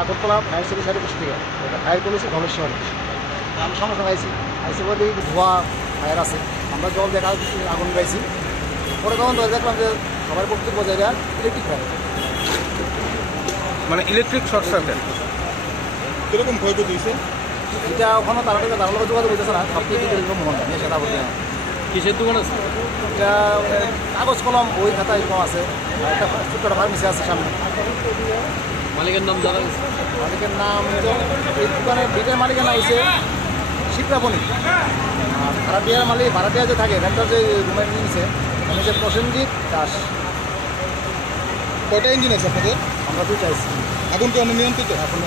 Agartala fire সার্ভিসের office থেকে এটা ফায়ার করেছে ধলেশ্বর। আমি সঙ্গে সঙ্গে আইসি বলে ধোয়া ফায়ার আছে, আমরা জল দেখা আগুন গাইছি। পরে তখন দেখলাম যে সবার বক্তব্য জায়গা ইলেকট্রিক ফায়ার, মানে ইলেকট্রিক শর্ট সার্কিট। কিরকম ক্ষয়ক্ষতি হয়েছে? এটা ওখানে তারা থেকে দাঁড়ালো যোগাযোগ হইতেছে না, সব কিছু এরকম মনে হয় সেটা বলতে। কিসের দোকান আছে? এটা কাগজ কলম বই খাতা এরকম আছে, একটা ছোট্ট একটা ফার্মেসি আছে সামনে। মালিকের নাম জানা গেছে? মালিকের নাম এই দোকানের দুইটার মালিকের নাম হচ্ছে শিপ্রাপনি, আর ভাড়াটিয়া যে থাকে রেন্টার যে রুমের নিয়েছে মানে যে প্রসেনজিৎ দাস। কয়টা ইঞ্জিন আছে আপনাদের? আমরা দুইটা আছি আগুন কি অনিয়ন্ত্রিত? এখন